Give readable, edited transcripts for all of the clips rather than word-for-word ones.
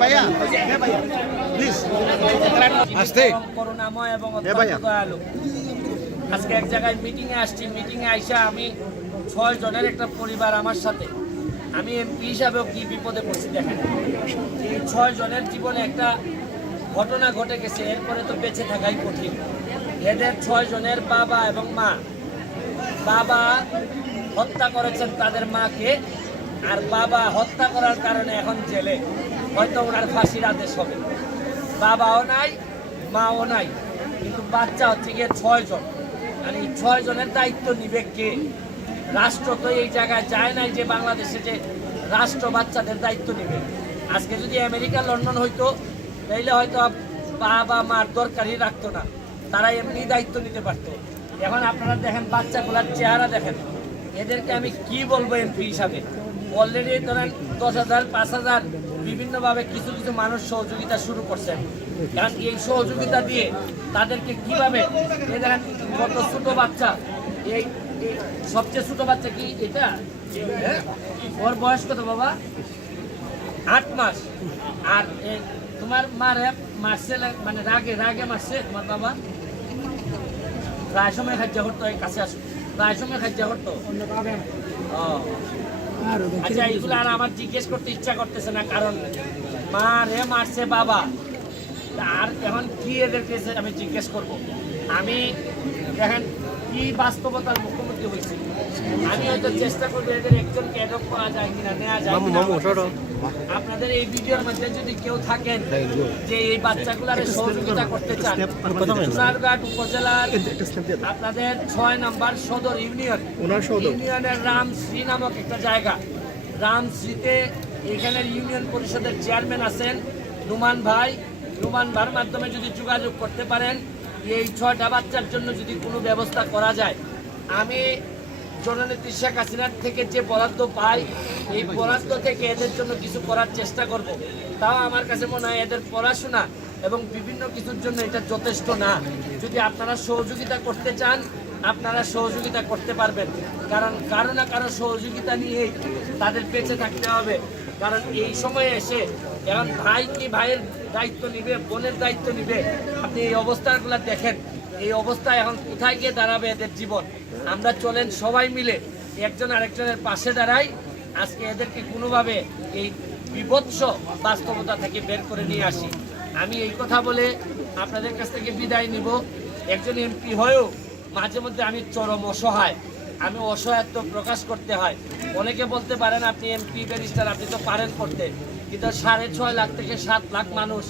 ভাইয়া প্লিজ আসতে করুণাময় এবং অত্যন্ত দয়ালু। আজকে এক জায়গায় মিটিংয়ে আসছি, মিটিংয়ে আইসা আমি 6 জনের একটা পরিবার আমার সাথে, আমি এমপি হিসাবেও কি বিপদে পড়ছি দেখেন। এই 6 জনের জীবনে একটা ঘটনা ঘটে গেছে, এরপরে তো বেঁচে থাকাই কঠিন। এদের 6 জনের বাবা এবং মা, বাবা হত্যা করেছেন তাদের মাকে, আর বাবা হত্যা করার কারণে এখন জেলে, হয়তো ওনার ফাঁসির আদেশ হবে। বাবাও নাই, মাও নাই, কিন্তু বাচ্চা হচ্ছে গিয়ে 6 জন। আর এই 6 জনের দায়িত্ব নিবে কে? রাষ্ট্র তো এই জায়গায় যায় নাই যে বাংলাদেশে যে রাষ্ট্র বাচ্চাদের দায়িত্ব নেবে। আজকে যদি আমেরিকা লন্ডন হইতো তাইলে হয়তো বাবা মার দরকারই রাখতো না, তারা এমনি দায়িত্ব নিতে পারতো। এখন আপনারা দেখেন বাচ্চাগুলার চেহারা দেখেন, এদেরকে আমি কি বলবো এমপি হিসাবে? অলরেডি ধরেন 10,000 5,000 বিভিন্নভাবে কিছু কিছু মানুষ সহযোগিতা শুরু করছেন। কারণ এই সহযোগিতা দিয়ে তাদেরকে কিভাবে, এই দেখেন কত ছোট বাচ্চা, এই সবচেয়ে ছোট বাচ্চা কি এটা, ওর বয়স কত বাবা? 8 মাস। আর তোমার মারে মারছে, মানে রাগে রাগে মারছে তোমার বাবা? প্রায় সময় খাদ্য করতো, এই কাছে আসো, প্রায় সময় খাদ্য করতো। আচ্ছা, এইগুলো আর আমার জিজ্ঞেস করতে ইচ্ছা করতেছে না, কারণ মারে মারছে বাবা, আর এখন কি এদেরকে আমি জিজ্ঞেস করব? আমি দেখেন কি বাস্তবতার মুখোমুখি হয়েছি। আমি হয়তো চেষ্টা করবো এদের একজনকে অ্যাডপ্ট করা যায় কিনা, নেওয়া যায় কিনা। আপনাদের এই ভিডিওর মধ্যে যদি কেউ থাকেন যে এই বাচ্চাগুলার সহযোগিতা করতে চান, সোনারঘাট উপজেলার আপনাদের 6 নম্বর সদর ইউনিয়নের রামশ্রী নামক একটা জায়গা, রামশ্রীতে এখানের ইউনিয়ন পরিষদের চেয়ারম্যান আছেন রুমান ভাই। রুমান ভাইয়ের মাধ্যমে যদি যোগাযোগ করতে পারেন, এই 6টা বাচ্চার জন্য যদি কোনো ব্যবস্থা করা যায়, আমি জননেত্রী শেখ হাসিনার থেকে যে বরাদ্দ পাই, এই বরাদ্দ থেকে এদের জন্য কিছু করার চেষ্টা করব। তাও আমার কাছে মনে হয় এদের পড়াশোনা এবং বিভিন্ন কিছুর জন্য এটা যথেষ্ট না। যদি আপনারা সহযোগিতা করতে চান, আপনারা সহযোগিতা করতে পারবেন, কারণ কারো না কারো সহযোগিতা নিয়েই তাদের বেঁচে থাকতে হবে। কারণ এই সময়ে এসে এখন ভাই কি ভাইয়ের দায়িত্ব নিবে, বোনের দায়িত্ব নিবে? আপনি এই অবস্থাগুলো দেখেন, এই অবস্থায় এখন কোথায় গিয়ে দাঁড়াবে এদের জীবন? আমরা চলেন সবাই মিলে একজন আরেকজনের পাশে দাঁড়াই, আজকে এদেরকে কোনোভাবে এই বিভৎস বাস্তবতা থেকে বের করে নিয়ে আসি। আমি এই কথা বলে আপনাদের কাছ থেকে বিদায় নিব। একজন এমপি হয়েও মাঝে মধ্যে আমি চরম অসহায়, আমি অসহায়ত্ব প্রকাশ করতে হয়। অনেকে বলতে পারেন আপনি এমপি ব্যারিস্টার, আপনি তো পারেন করতে, কিন্তু 6.5 লাখ থেকে 7 লাখ মানুষ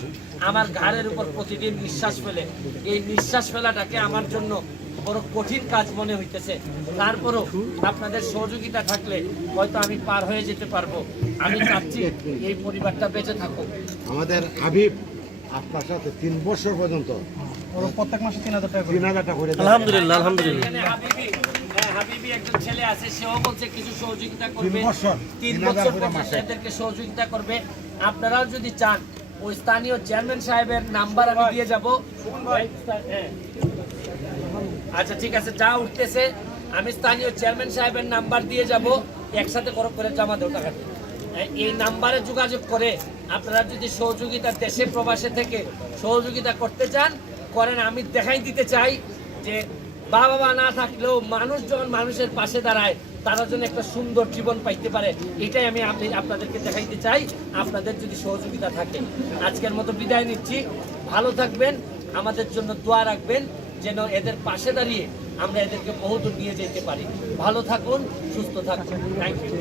আমার ঘাড়ের উপর প্রতিদিন নিঃশ্বাস ফেলে। এই নিঃশ্বাস ফেলাটাকে আমার জন্য বড় কঠিন কাজ মনে হইতেছে। তারপরও আপনাদের সহযোগিতা থাকলে হয়তো আমি পার হয়ে যেতে পারবো। আমি চাচ্ছি এই পরিবারটা বেঁচে থাকুক। আমাদের হাবিব আপনার সাথে 3 বছর পর্যন্ত প্রত্যেক মাসে 3,000 টাকা করে দেয়। আলহামদুলিল্লাহ আলহামদুলিল্লাহ। এখানে হাবিবি একজন ছেলে আছে, সেও বলছে কিছু সহযোগিতা করবে। 3 বছর 3 বছর পর্যন্ত এদেরকে সহযোগিতা করবে। আপনারাও যদি চান, ওই স্থানীয় চেয়ারম্যান সাহেবের নাম্বার আমি দিয়ে যাব। আচ্ছা ঠিক আছে, যা উঠতেছে আমি স্থানীয় চেয়ারম্যান সাহেবের নাম্বার দিয়ে যাব, একসাথে করে জমা দেবো টাকাটা। এই নাম্বারে যোগাযোগ করে আপনারা যদি সহযোগিতা দেশে প্রবাসে থেকে সহযোগিতা করতে চান করেন। আমি দেখাই দিতে চাই যে বাবা মা না থাকলেও মানুষ যখন মানুষের পাশে দাঁড়ায়, তারা যেন একটা সুন্দর জীবন পাইতে পারে, এটাই আমি আপনাদেরকে দেখাইতে চাই। আপনাদের যদি সহযোগিতা থাকে, আজকের মতো বিদায় নিচ্ছি। ভালো থাকবেন, আমাদের জন্য দোয়া রাখবেন যেন এদের পাশে দাঁড়িয়ে আমরা এদেরকে বহুদূর নিয়ে যেতে পারি। ভালো থাকুন, সুস্থ থাকুন। Thank you.